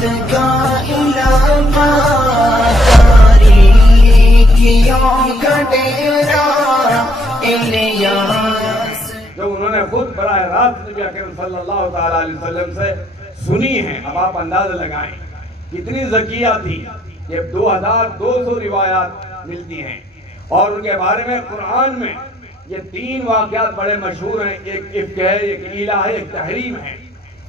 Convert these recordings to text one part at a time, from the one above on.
کا علاقہ تاریکیوں کا ڈیرا الیاس۔ جو انہوں نے خود براہ راست نبی اکرم صلی اللہ تعالیٰ علیہ وسلم سے سنی ہیں، اب آپ اندازہ لگائیں کتنی ذکیہ تھی۔ یہ 2200 روایات ملتی ہیں اور ان کے بارے میں قرآن میں یہ 3 واقعات بڑے مشہور ہیں، ایک افک ہے، ایک ایلا ہے، ایک تحریم ہے،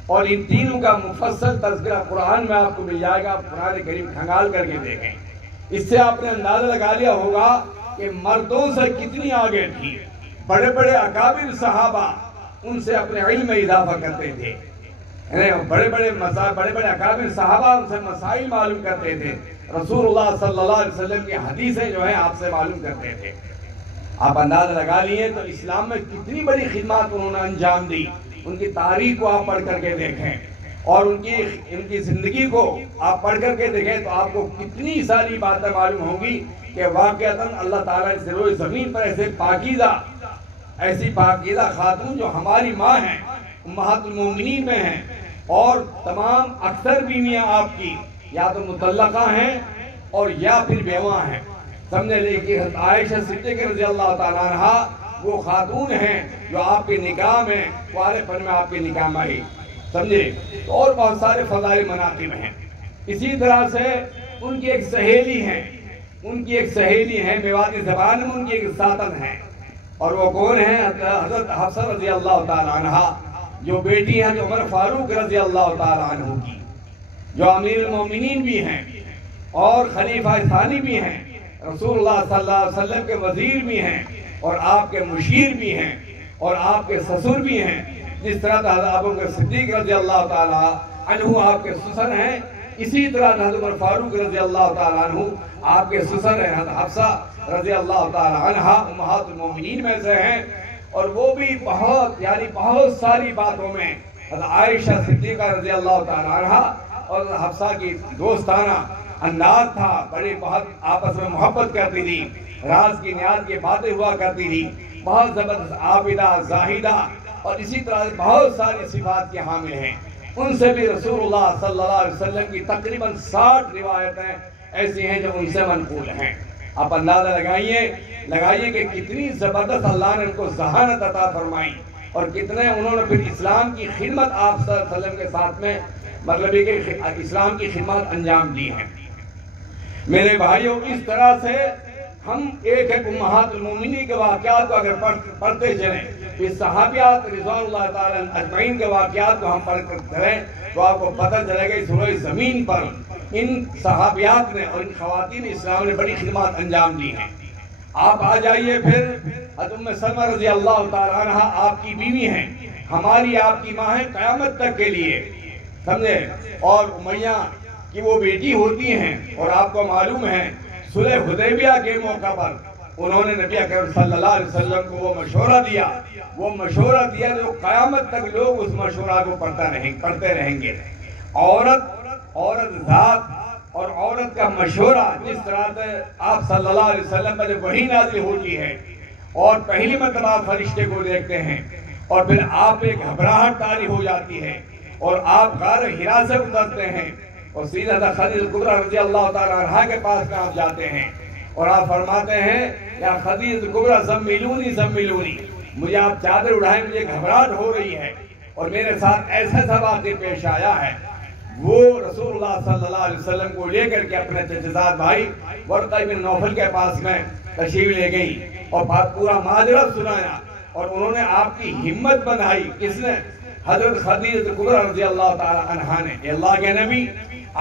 اور ان تینوں کا مفصل تذکرہ قرآن میں آپ کو مل جائے گا۔ آپ قرآن کریم کھنگال کر کے دیکھیں، اس سے آپ نے اندازہ لگا لیا ہوگا کہ مردوں سے کتنی آگے تھی۔ بڑے بڑے اکابر صحابہ ان سے اپنے علم میں اضافہ کرتے تھے، بڑے بڑے اکابر صحابہ ان سے مسائل معلوم کرتے تھے، رسول اللہ صلی اللہ علیہ وسلم کی حدیثیں جو ہیں آپ سے معلوم کرتے تھے۔ آپ اندازہ لگا لیے تو اسلام میں کتنی بڑی خدمات انہوں نے انجام دی۔ ان کی تاریخ کو آپ پڑھ کر کے دیکھیں اور ان کی زندگی کو آپ پڑھ کر کے دیکھیں تو آپ کو کتنی ساری باتیں معلوم ہوں گی کہ واقعتاً اللہ تعالیٰ اس روئے زمین پر ایسی پاکیزہ خاتون جو ہماری ماں ہیں، امہات المومنین میں ہیں، اور تمام اکثر بیویاں آپ کی یا تو مطلقہ ہیں اور یا پھر بیوہ ہیں، سمجھے لے کہ عائشہ صدیقہ رضی اللہ تعالیٰ عنہ وہ خاتون ہیں جو آپ کے نکاح میں کعارے پن میں آپ کے نکاح میں آئی، سمجھے، اور بہت سارے فضائل مناقب ہیں۔ اسی طرح سے ان کی ایک سہیلی ہیں، میواتی زبان میں ان کی ایک ساتن ہیں، اور وہ کون ہیں؟ حضرت حفصہ رضی اللہ تعالیٰ عنہ، جو بیٹی ہیں جو عمر فاروق رضی اللہ تعالیٰ عنہ کی، جو امیر المومنین بھی ہیں اور خلیفہ ثانی بھی ہیں، رسول اللہ صلی اللہ علیہ وسلم کے وزیر بھی ہیں اور آپ کے مشیر بھی ہیں اور آپ کے سسر بھی ہیں۔ جس طرح حضرت ابوبکر صدیق رضی اللہ تعالیٰ عنہ آپ کے سسر ہیں، اسی طرح حضرت عمر فاروق رضی اللہ تعالیٰ عنہ آپ کے سسر ہیں، حضرت حفصہ رضی اللہ تعالیٰ عنہ امہات المومنین میں سے ہیں، اور وہ بھی بہت ساری باتوں میں حضرت عائشہ صدیقہ رضی اللہ تعالیٰ عنہ اور حفصہ کی دوستانہ انداز تھا، بہت آپس میں محبت کرتی تھی، راز کی نیاز کی باتیں ہوا کرتی تھی، بہت زبردست عابدہ زاہدہ، اور اسی طرح بہت ساری صفات کے حامل ہیں۔ ان سے بھی رسول اللہ صلی اللہ علیہ وسلم کی تقریباً 60 روایتیں ایسی ہیں جو ان سے منقول ہیں۔ آپ اندازہ لگائیے کہ کتنی زبردست اللہ نے ان کو ذہانت عطا فرمائی اور کتنے انہوں نے پھر اسلام کی خدمت آپ صلی اللہ علیہ وسلم کے ساتھ میں مطلب یہ کہ اسلام کی خدمت انجام دی ہیں۔ میرے بھائیوں، اس طرح سے ہم ایک امہات المومنین کے واقعات کو اگر پڑھتے چلیں، اس صحابیات رضوان اللہ تعالیٰ اجمعین کے واقعات کو ہم پڑھ کر چلیں تو آپ کو پتہ چلے گا اس روئے زمین پر ان صحابیات نے اور ان خواتین اسلام نے بڑی خدمات انجام دی ہیں۔ آپ آ جائیے پھر حضرت ام سلمہ رضی اللہ تعالیٰ عنہ آپ کی بیوی ہیں، ہماری آپ کی ماں ہیں قیامت تک کے لیے، سمجھے، اور امیہ کی وہ بیٹی ہوتی ہیں، اور آپ کو معلوم ہے صلح حدیبیہ کے موقع پر انہوں نے نبی اکرم صلی اللہ علیہ وسلم کو وہ مشورہ دیا جو قیامت تک لوگ اس مشورہ کو پڑھتے رہیں گے۔ عورت ذات اور عورت کا مشورہ، جس طرح سے آپ صلی اللہ علیہ وسلم پر جب وحی نازل ہوتی ہے اور پہلی مرتبہ فرشتے کو دیکھتے ہیں اور پھر آپ ایک گھبراہٹ طاری ہو جاتی ہے اور آپ غار حرا سے اترتے ہیں اور سیدہ خدیجہ کبریٰ رضی اللہ تعالیٰ عنہا کے پاس میں آپ جاتے ہیں اور آپ فرماتے ہیں یا خدیجہ کبریٰ زملونی، مجھے آپ چادر اڑھائیں، مجھے گھبراہٹ ہو رہی ہے اور میرے ساتھ ایسا واقعہ پیش آیا ہے۔ وہ رسول اللہ صلی اللہ علیہ وسلم کو لے کر کے اپنے چچزاد بھائی ورقہ بن نوفل کے پاس میں تشریف لے گئی اور پورا ماجرا سنایا اور انہوں نے آپ کی ہمت بندھائی۔ کس نے؟ حضرت خدیجہ کبریٰ رضی اللہ تعالیٰ عنہا نے۔ کہ اللہ کے نبی،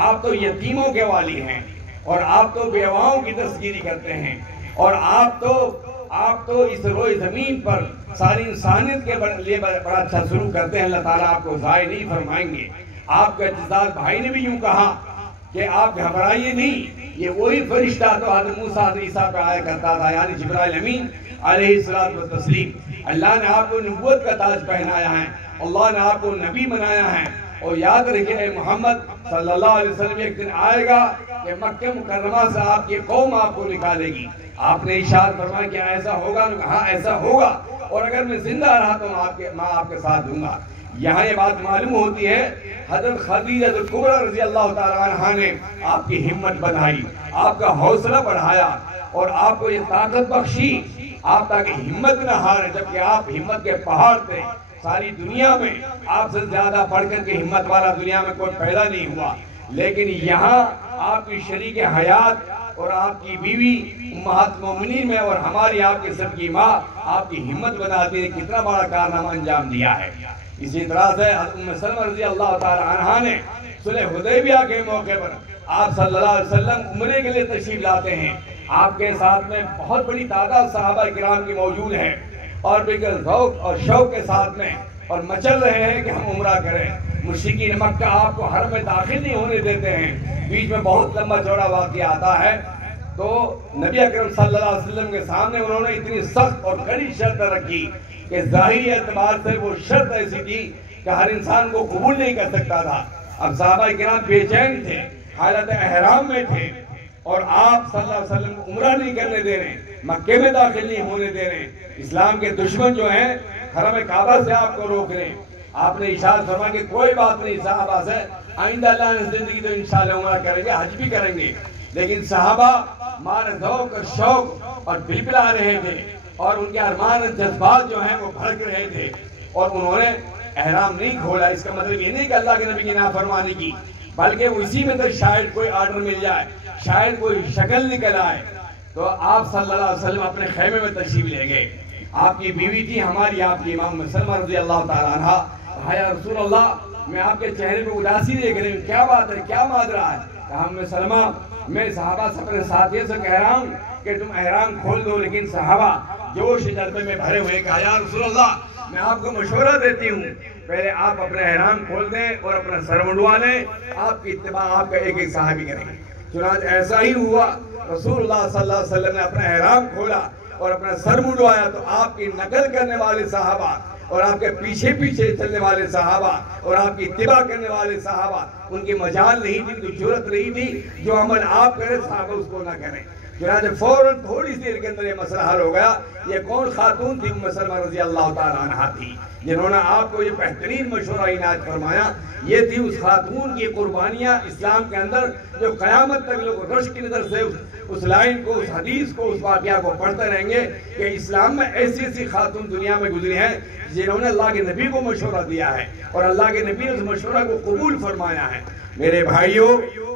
آپ تو یتیموں کے والی ہیں اور آپ تو بیواؤں کی تذکیری کرتے ہیں اور آپ تو اس روئے زمین پر ساری انسانیت کے لیے بڑا اچھا سلوک کرتے ہیں، اللہ تعالیٰ آپ کو ضائع نہیں فرمائیں گے۔ آپ کے اجداد بھائی نے بھی یوں کہا کہ آپ گھبرائیے نہیں، یہ وہی فرشتہ تو حضرت موسیٰ حضرت عیسیٰ پہ آیا کرتا تھا، یعنی جبرائیل امین علیہ السلام۔ اللہ نے آپ کو نبوت کا تاج پہنایا ہے، اللہ نے آپ کو نبی بنایا ہے، اور یاد رکھیں اے محمد صلی اللہ علیہ وسلم، ایک دن آئے گا کہ مکہ مکرمہ سے آپ کی قوم آپ کو نکالے گی۔ آپ نے اشارہ فرمایا کہ ایسا ہوگا؟ ہاں ایسا ہوگا، اور اگر میں زندہ رہا تو میں آپ کے ساتھ دوں گا۔ یہاں یہ بات معلوم ہوتی ہے حضرت خدیجہ کبریٰ رضی اللہ تعالیٰ عنہ نے آپ کی ہمت بڑھائی، آپ کا حوصلہ بڑھایا اور آپ کو یہ طاقت بخشی آپ تاکہ ہمت نہ ہارے، جبکہ آپ ہمت کے پہاڑ تھے۔ ساری دنیا میں آپ سے زیادہ بڑھ کر کے ہمت والا دنیا میں کوئی پیدا نہیں ہوا، لیکن یہاں آپ کی شریک حیات اور آپ کی بیوی امہات المومنین میں اور ہماری آپ کے سب کی ماں آپ کی ہمت بناتی ہے، کتنا بڑا کارنامہ انجام دیا ہے۔ اسی طرح سے حضرت ام سلمہ رضی اللہ تعالی عنہا نے صلح حدیبیہ کے موقع پر آپ صلی اللہ علیہ وسلم عمرے کے لیے تشریف لاتے ہیں، آپ کے ساتھ میں بہت بڑی تعداد صحابہ کرام کی موجود ہے اور بالکل ذوق اور شوق کے ساتھ میں اور مچل رہے ہیں کہ ہم عمرہ کریں۔ مشرکین مکہ آپ کو حرم میں داخل نہیں ہونے دیتے ہیں، بیچ میں بہت لمبا چوڑا واقعہ آتا ہے، تو نبی اکرم صلی اللہ علیہ وسلم کے سامنے انہوں نے اتنی سخت اور کڑی شرط رکھی کہ ظاہری اعتبار سے وہ شرط ایسی تھی کہ ہر انسان کو قبول نہیں کر سکتا تھا۔ اب صحابہ کرام بے چین تھے، حالت احرام میں تھے اور آپ صلی اللہ علیہ وسلم عمرہ نہیں کرنے دے رہے، مکے میں داخل نہیں ہونے دے رہے، اسلام کے دشمن جو ہیں حرم کعبہ سے آپ کو روک رہے ہیں۔ آپ نے ارشاد فرمایا کہ کوئی بات نہیں صحابہ سے، آئندہ اللہ نے زندگی تو انشاءاللہ عمرہ کریں گے، حج بھی کریں گے، لیکن صحابہ مار ذوق اور شوق اور بلبلا رہے تھے اور ان کے ارمان اور جذبات جو ہیں وہ بھڑک رہے تھے اور انہوں نے احرام نہیں کھولا۔ اس کا مطلب یہ نہیں کہ اللہ کے نبی کی نافرمانی کی، بلکہ اسی میں تو شاید کوئی آرڈر مل جائے، شاید کوئی شکل نکل آئے۔ تو آپ صلی اللہ علیہ وسلم اپنے خیمے میں تشریف لے گئے، آپ کی بیوی تھی ہماری آپ کی امام سلمہ رضی اللہ تعالیٰ عنہ، کہا یا رسول اللہ میں آپ کے چہرے پہ اداسی دیکھ رہی ہوں، کیا بات ہے، کیا ماجرا ہے؟ کہا ام سلمہ میں صحابہ سے اپنے ساتھیوں سے کہہ رہا ہوں کہ تم احرام کھول دو، لیکن صحابہ جوش جذبے میں بھرے ہوئے کہا یا رسول اللہ میں آپ کو مشورہ دیتی ہوں پہلے آپ اپنے احرام کھول دیں اور اپنا سر منڈوا لیں، آپ کی اتباع آپ کا ایک ایک صحابی کریں گے۔ چنانچہ ایسا ہی ہوا، رسول اللہ صلی اللہ علیہ وسلم نے اپنا احرام کھولا اور اپنا سر منڈوایا تو آپ کی نقل کرنے والے صحابہ اور آپ کے پیچھے پیچھے چلنے والے صحابہ اور آپ کی اتباع کرنے والے صحابہ ان کی مجال نہیں تھی، ان کی جرت نہیں تھی، جو عمل آپ کریں صحابہ اس کو نہ کریں۔ چنانچہ فوراً تھوڑی سی دیر کے اندر یہ مسئلہ حل ہو گیا۔ یہ کون خاتون تھی؟ ام سلمہ رضی اللہ تعالیٰ عنہا تھی، جنہوں نے آپ کو یہ بہترین مشورہ عنایت فرمایا۔ یہ تھی اس خاتون کی قربانیاں اسلام کے اندر جو قیامت تک لوگ رشک کی نظر سے اس لائن کو، اس حدیث کو، اس واقعہ کو پڑھتے رہیں گے کہ اسلام میں ایسی ایسی خاتون دنیا میں گزری ہیں جنہوں نے اللہ کے نبی کو مشورہ دیا ہے اور اللہ کے نبی نے اس مشورہ کو قبول فرمایا ہے۔ میرے بھائیوں،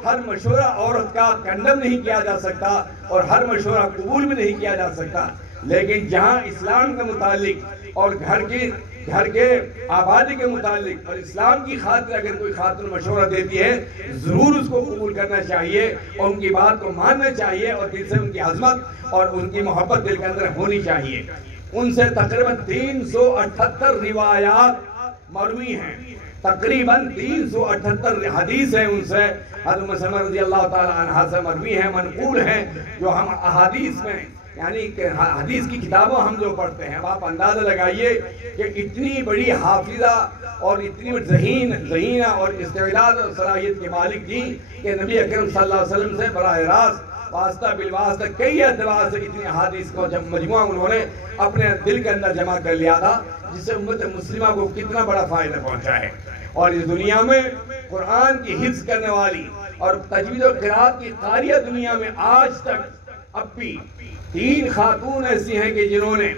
ہر مشورہ عورت کا کنڈم نہیں کیا جا سکتا اور ہر مشورہ قبول بھی نہیں کیا جا سکتا، لیکن جہاں اسلام کے متعلق اور گھر کے آبادی کے متعلق اور اسلام کی خاطر اگر کوئی خاتون مشورہ دیتی ہے ضرور اس کو قبول کرنا چاہیے اور ان کی بات کو ماننا چاہیے اور دل سے ان کی عظمت اور ان کی محبت دل کے اندر ہونی چاہیے۔ ان سے تقریباً 378 روایات مروی ہیں، تقریباً 378 حدیث ہیں ان سے، حضرت ام سلمہ رضی اللہ تعالیٰ عنہ سے مروی ہیں، منقول ہیں، جو ہم احادیث میں یعنی کہ حدیث کی کتابوں ہم جو پڑھتے ہیں، آپ اندازہ لگائیے کہ اتنی بڑی حافظہ اور اتنی ذہینہ اور استعداد اور صلاحیت کے مالک تھی کہ نبی اکرم صلی اللہ علیہ وسلم سے براہ راست واسطہ بالواسطہ کئی اعتبار سے اتنی حدیث کو جب مجموعہ انہوں نے اپنے دل کے اندر جمع کر لیا تھا، جس سے امت مسلمہ کو کتنا بڑا فائدہ پہنچا ہے۔ اور اس دنیا میں قرآن کی حفظ کرنے والی اور تجوید و قرات کی قاریہ دنیا میں آج تک اب بھی 3 خاتون ایسی ہیں کہ جنہوں نے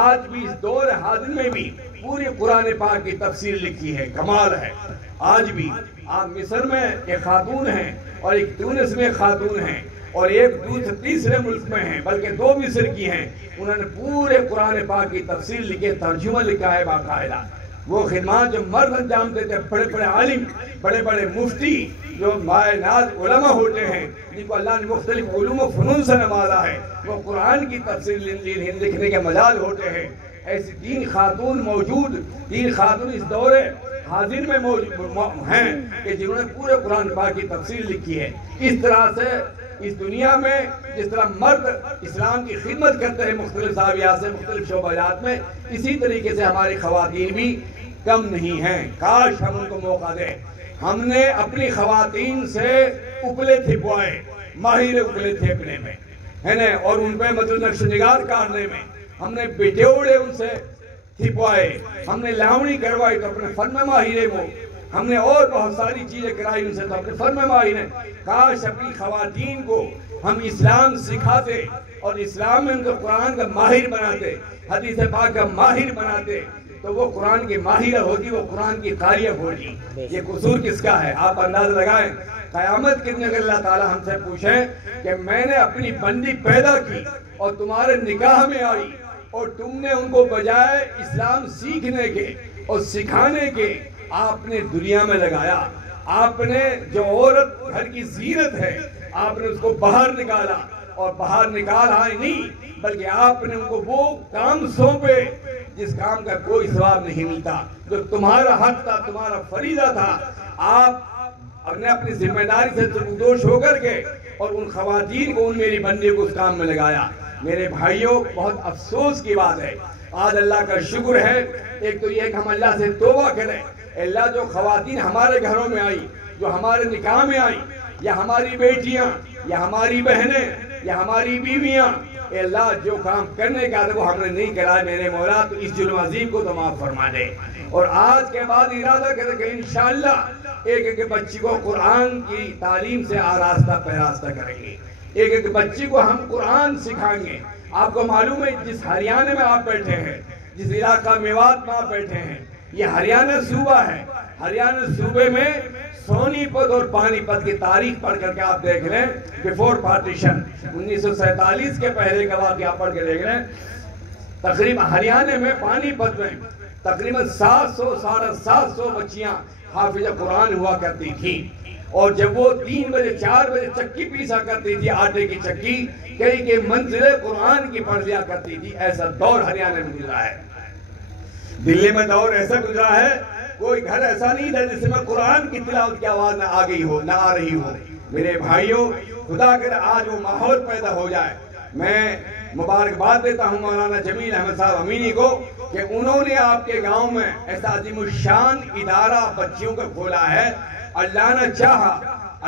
آج بھی اس دور حاضر میں بھی پوری قرآن پاک کی تفسیر لکھی ہے، کمال ہے۔ آج بھی آپ مصر میں ایک خاتون ہیں اور ایک تونس میں خاتون ہیں اور ایک تیسرے ملک میں ہیں، بلکہ 2 مصر کی ہیں، انہوں نے پورے قرآن پاک کی تفسیر لکھے، ترجمہ لکھا ہے باقاعدہ۔ وہ خدمات جو مرد انجام دیتے ہیں، بڑے بڑے عالم، بڑے بڑے مفتی جو مائے ناز علماء ہوتے ہیں، جن کو اللہ نے مختلف علوم و فنون سے نوازا ہے، وہ قرآن کی تفسیر لکھنے کے مجال ہوتے ہیں۔ ایسی 3 خاتون موجود، 3 خاتون اس دور حاضر میں ہیں کہ جنہوں نے پورے قرآن پاک کی تفسیر لکھی ہے۔ اس طرح سے اس دنیا میں جس طرح مرد اسلام کی خدمت کرتے ہیں مختلف زاویات سے، مختلف شعبات میں، اسی طریقے سے ہماری خواتین بھی کم نہیں ہیں۔ کاش ہم ان کو موقع دیں۔ ہم نے اپنی خواتین سے اپلے تھپوائے، ماہر اپلے تھپنے میں ہے نا، اور ان پہ مطلب نقش نگار کرنے میں ہم نے بٹوڑے ان سے چھپوائے، ہم نے لاؤنی کروائی تو اپنے فن میں ماہر ہے وہ، ہم نے اور بہت ساری چیزیں کرائی ان سے تو اپنے فن میں ماہر ہیں۔ کاش اپنی خواتین کو ہم اسلام سکھاتے اور اسلام میں ان کو قرآن کا ماہر بناتے، حدیث پاک کا ماہر بناتے، تو وہ قرآن کی ماہرہ ہوگی، وہ قرآن کی قاریہ ہوگی۔ یہ قصور کس کا ہے؟ آپ انداز لگائیں، قیامت کے دن اگر اللہ تعالیٰ ہم سے پوچھیں کہ میں نے اپنی بندی پیدا کی اور تمہارے نکاح میں آئی اور تم نے ان کو بجائے اسلام سیکھنے کے اور سکھانے کے آپ نے دنیا میں لگایا، آپ نے جو عورت گھر کی زینت ہے آپ نے اس کو باہر نکالا، اور باہر نکال آئے نہیں بلکہ آپ نے ان کو وہ کام سونپے جس کام کا کوئی ثواب نہیں ملتا، جو تمہارا حق تھا، تمہارا فریضہ تھا، آپ نے اپنی ذمہ داری سے سرگزشت ہو کر کے اور ان خواتین کو، ان میری بندی کو اس کام میں لگایا۔ میرے بھائیوں، بہت افسوس کی بات ہے، آج اللہ کا شکر ہے، ایک تو یہ کہ ہم اللہ سے توبہ کریں، اللہ جو خواتین ہمارے گھروں میں آئی، جو ہمارے نکاح میں آئی، یا ہماری بیٹیاں یا ہماری بہنیں یا ہماری بیویاں، اے اللہ جو کام کرنے کا تھا وہ ہم نے نہیں کرا، میرے مولا تو اس جرم عظیم کو تو معاف فرما دے، اور آج کے بعد ارادہ کریں کہ انشاءاللہ ایک ایک بچی کو قرآن کی تعلیم سے آراستہ پیراستہ کریں گے، ایک ایک بچی کو ہم قرآن سکھائیں گے۔ آپ کو معلوم ہے جس ہریانہ میں آپ بیٹھے ہیں، جس علاقہ میوات میں آپ بیٹھے ہیں، یہ ہریانہ صوبہ ہے، ہریانہ صوبے میں سونی پت اور پانی پت کی تاریخ پڑھ کر کے آپ دیکھ لیں، بیفور پارٹیشن 1947 کے پہلے کا واقعہ پڑھ کے دیکھ لیں، تقریباً ہریانہ میں پانی پت میں تقریباً 700 بچیاں حافظ قرآن ہوا کرتی تھی، اور جب وہ 3 بجے 4 بجے چکی پیسا کرتی تھی، آٹے کی چکی، کئی منزلیں قرآن کی پڑھ لیا کرتی تھی۔ ایسا دور ہریانہ میں گزرا ہے، دلی میں دور ایسا گزرا ہے، کوئی گھر ایسا نہیں تھا جس میں قرآن کی تلاوت کی آواز نہ آ گئی ہو، نہ آ رہی ہو۔ میرے بھائیوں، خدا کرے آج وہ ماحول پیدا ہو جائے۔ میں مبارکباد دیتا ہوں مولانا جمیل احمد صاحب امینی کو کہ انہوں نے آپ کے گاؤں میں ایسا عظیم الشان ادارہ بچیوں کا کھولا ہے۔ اللہ نے چاہا،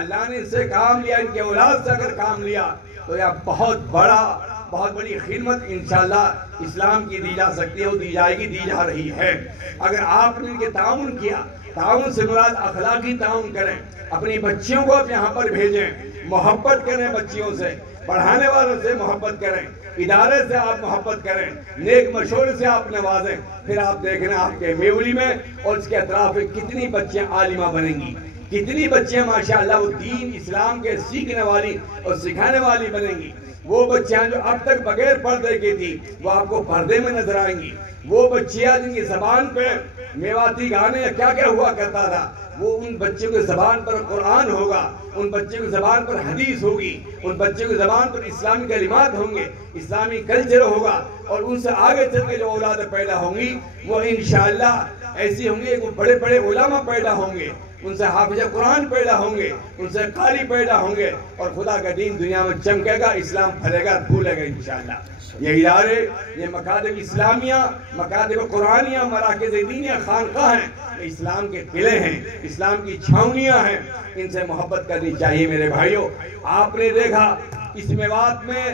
اللہ نے اس سے کام لیا، ان کے اولاد سے اگر کام لیا تو یہ بہت بڑی خدمت انشاءاللہ اسلام کی دی جا سکتی ہے، وہ دی جائے گی، دی جا رہی ہے۔ اگر آپ نے ان کے تعاون کیا، تعاون سے مراد اخلاقی تعاون کریں، اپنی بچیوں کو آپ یہاں پر بھیجیں، محبت کریں بچیوں سے، پڑھانے والوں سے محبت کریں، ادارے سے آپ محبت کریں، نیک مشورے سے آپ نوازیں، پھر آپ دیکھنا آپ کے میولی میں اور اس کے اطراف میں کتنی بچیاں عالمہ بنیں گی، کتنی بچیاں ماشاءاللہ وہ دین اسلام کے سیکھنے والی اور سکھانے والی بنیں گی۔ وہ بچیاں جو اب تک بغیر پردے کی تھی وہ آپ کو پردے میں نظر آئیں گی۔ وہ بچیاں جن کی زبان پہ میواتی گانے یا کیا کیا ہوا کرتا تھا، وہ ان بچوں کی زبان پر قرآن ہوگا، ان بچوں کی زبان پر حدیث ہوگی، ان بچوں کی زبان پر اسلامی کلمات ہوں گے، اسلامی کلچر ہوگا، اور ان سے آگے چل کے جو اولاد پیدا ہوں گی وہ انشاءاللہ ایسی ہوں گے، وہ بڑے بڑے علماء پیدا ہوں گے، ان سے حافظ قرآن پیدا ہوں گے، ان سے قاری پیدا ہوں گے، اور خدا کا دین دنیا میں چمکے گا، اسلام پھیلے گا، پھولے گا انشاءاللہ۔ یہ ادارے، یہ مکاتب اسلامیہ، مکاتب قرآنیہ، مراکز دینیہ، خانقاہ ہیں، یہ اسلام کے قلعے ہیں، اسلام کی چھاؤنیاں ہیں، ان سے محبت کرنی چاہیے۔ میرے بھائیوں، آپ نے دیکھا اس میوات میں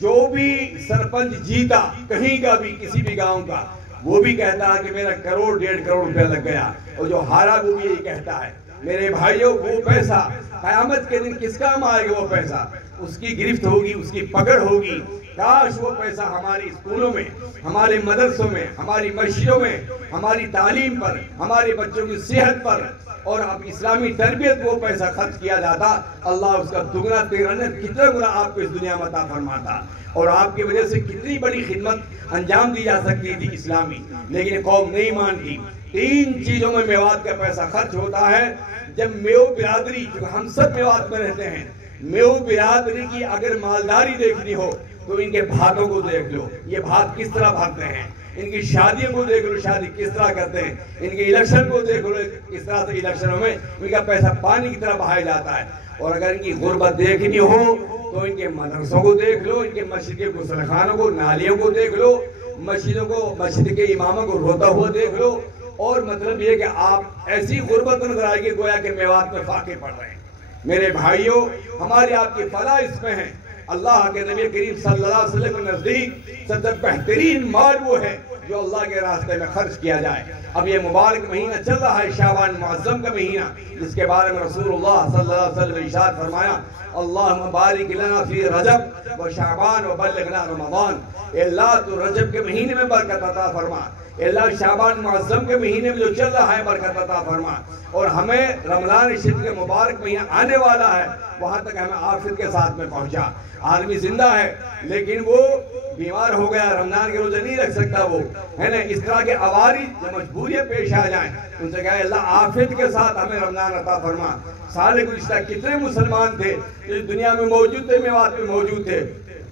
جو بھی سرپنچ جیتا کہیں کا بھی، کسی بھی گاؤں کا، وہ بھی کہتا ہے کہ میرا 1 کروڑ 1.5 کروڑ روپیہ لگ گیا، اور جو ہارا وہ بھی یہی کہتا ہے۔ میرے بھائیوں، وہ پیسہ قیامت کے دن کس کام آئے گا؟ وہ پیسہ اس کی گرفت ہوگی، اس کی پکڑ ہوگی۔ کاش وہ پیسہ ہماری اسکولوں میں، ہمارے مدرسوں میں، ہماری مسجدوں میں، ہماری تعلیم پر، ہمارے بچوں کی صحت پر اور اب اسلامی تربیت وہ پیسہ خرچ کیا جاتا، اللہ اس کا دگنا تگنا کتنا گنا آپ کو اس دنیا میں عطا فرماتا، اور آپ کی وجہ سے کتنی بڑی خدمت انجام دی جا سکتی تھی اسلامی، لیکن قوم نہیں مانتی۔ 3 چیزوں میں میوات کا پیسہ خرچ ہوتا ہے۔ جب میو برادری، جو ہم سب میوات میں رہتے ہیں، میو برادری کی اگر مالداری دیکھنی ہو تو ان کے بھاتوں کو دیکھ لو، یہ بھات کس طرح بھاگتے ہیں، ان کی شادیوں کو دیکھ لو، شادی کس طرح کرتے ہیں، ان کے الیکشن کو دیکھ لو، کس طرح سے الیکشنوں میں ان کا پیسہ پانی کی طرح بہایا جاتا ہے۔ اور اگر ان کی غربت دیکھنی ہو تو ان کے مدرسوں کو دیکھ لو، ان کے مسجد کے غسل خانوں کو، نالیوں کو دیکھ لو، مسجدوں کو، مسجد کے اماموں کو روتا ہوا دیکھ لو، اور مطلب یہ کہ آپ ایسی غربت نظر آئے گی گویا کہ میوات میں فاقے پڑ رہے ہیں۔ میرے بھائیوں، ہماری آپ کی فلاح اس میں ہے۔ اللہ کے نبی کریم صلی اللہ علیہ وسلم کے نزدیک سب سے بہترین مال وہ ہے جو اللہ کے راستے میں خرچ کیا جائے۔ اب یہ مبارک مہینہ چل رہا ہے، شعبان معظم کا مہینہ، جس کے بارے میں رسول اللہ صلی اللہ علیہ وسلم نے ارشاد فرمایا، اللہم بارک لنا فی رجب و شعبان و بلغنا رمضان۔ اے اللہ تو رجب کے مہینے میں برکت عطا فرما، اے اللہ شعبان معظم کے مہینے میں جو چل رہا ہے برکت عطا فرما، اور ہمیں رمضان شریف کے مبارک مہینہ آنے والا ہے وہاں تک ہمیں عافیت کے ساتھ میں پہنچا۔ آدمی زندہ ہے لیکن وہ بیمار ہو گیا، رمضان کے روزے نہیں رکھ سکتا، وہ ہے نا، اس طرح کے عوارض جو مجبوریاں پیش آ جائیں ان سے کہا اللہ عافیت کے ساتھ ہمیں رمضان عطا فرما۔ سال گزشتہ کتنے مسلمان تھے جو دنیا میں موجود تھے، میوات میں موجود تھے،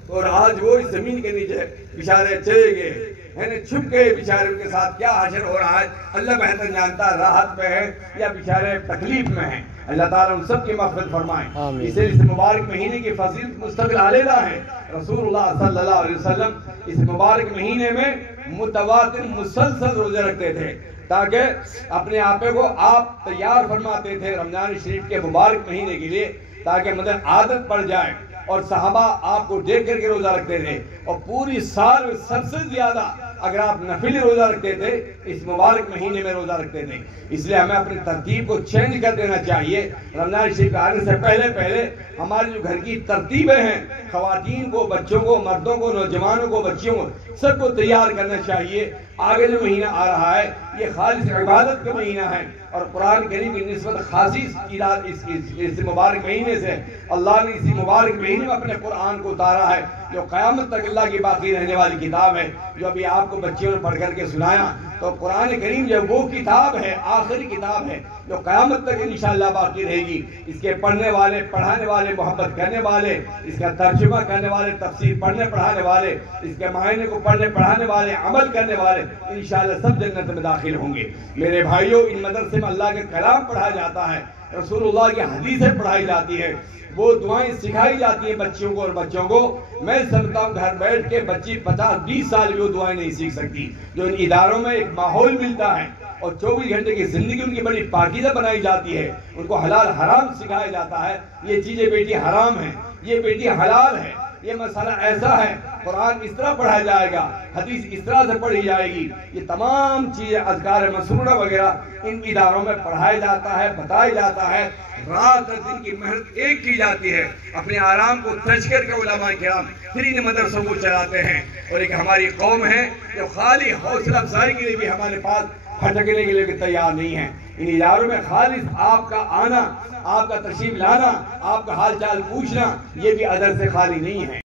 اور آج وہ اس زمین کے نیچے بیچارے چلے گئے، ہے نا، چھپ گئے بیچارے، ان کے ساتھ کیا حشر ہو رہا ہے اللہ بہتر جانتا، راحت میں ہے یا بیچارے تکلیف میں ہیں۔ اللہ تعالیٰ ان سب کی مغفرت فرمائے۔ اسے اس مبارک مہینے کی فضیلت مستقل علیحدہ ہے۔ رسول اللہ صلی اللہ علیہ وسلم اس مبارک مہینے میں متواتر مسلسل روزے رکھتے تھے تاکہ اپنے آپے کو آپ تیار فرماتے تھے رمضان شریف کے مبارک مہینے کے لیے، تاکہ مطلب عادت پڑ جائے، اور صحابہ آپ کو دیکھ کر کے روزہ رکھتے تھے، اور پوری سال میں سب سے زیادہ اگر آپ نفلی روزہ رکھتے تھے اس مبارک مہینے میں روزہ رکھتے تھے۔ اس لیے ہمیں اپنی ترتیب کو چینج کر دینا چاہیے۔ رمضان شریف آنے سے پہلے ہماری جو گھر کی ترتیبیں ہیں، خواتین کو، بچوں کو، مردوں کو، نوجوانوں کو، بچیوں کو، سب کو تیار کرنا چاہیے۔ آگے جو مہینہ آ رہا ہے یہ خالص عبادت کا مہینہ ہے، اور قرآن کریم کی نسبت خاصی اس مبارک مہینے سے اللہ نے اسی مبارک مہینے میں اپنے قرآن کو اتارا ہے، جو قیامت تک اللہ کی باقی رہنے والی کتاب ہے، جو ابھی آپ کو بچیوں نے پڑھ کر کے سنایا۔ تو قرآن کریم جو وہ کتاب ہے، آخری کتاب ہے جو قیامت تک انشاءاللہ باقی رہے گی۔ اس کے پڑھنے والے، پڑھانے والے، محبت کرنے والے، اس کا ترجمہ کرنے والے، تفسیر پڑھنے پڑھانے والے، اس کے معنی کو پڑھنے پڑھانے والے، عمل کرنے والے انشاءاللہ سب جنت میں داخل ہوں گے۔ میرے بھائیوں، ان مدرسے میں اللہ کا کلام پڑھا جاتا ہے، رسول اللہ کی حدیثیں پڑھائی جاتی ہے، وہ دعائیں سکھائی جاتی ہیں بچیوں کو اور بچوں کو۔ میں سمجھتا ہوں گھر بیٹھ کے بچی 50-20 سال بھی وہ دعائیں نہیں سیکھ سکتی۔ جو ان اداروں میں ایک ماحول ملتا ہے اور 24 گھنٹے کی زندگی ان کی بڑی پاکیزہ بنائی جاتی ہے، ان کو حلال حرام سکھایا جاتا ہے، یہ چیزیں بیٹی حرام ہیں، یہ بیٹی حلال ہے، یہ مسئلہ ایسا ہے، قرآن اس طرح پڑھا جائے گا، حدیث اس طرح سے پڑھی جائے گی، یہ تمام چیزیں اذکار مسنونہ وغیرہ ان اداروں میں پڑھایا جاتا ہے، بتایا جاتا ہے۔ رات اور دن کی محنت ایک کی جاتی ہے، اپنے آرام کو ترک کر کے علماء کرام پھر ان مدرسوں کو چلاتے ہیں۔ اور ایک ہماری قوم ہے جو خالی حوصلہ افزائی کے لیے بھی ہمارے پاس پھٹکنے کے لیے بھی تیار نہیں ہے۔ ان اداروں میں خالص آپ کا آنا، آپ کا تشریف لانا، آپ کا حال چال پوچھنا، یہ بھی ادر سے خالی نہیں ہے۔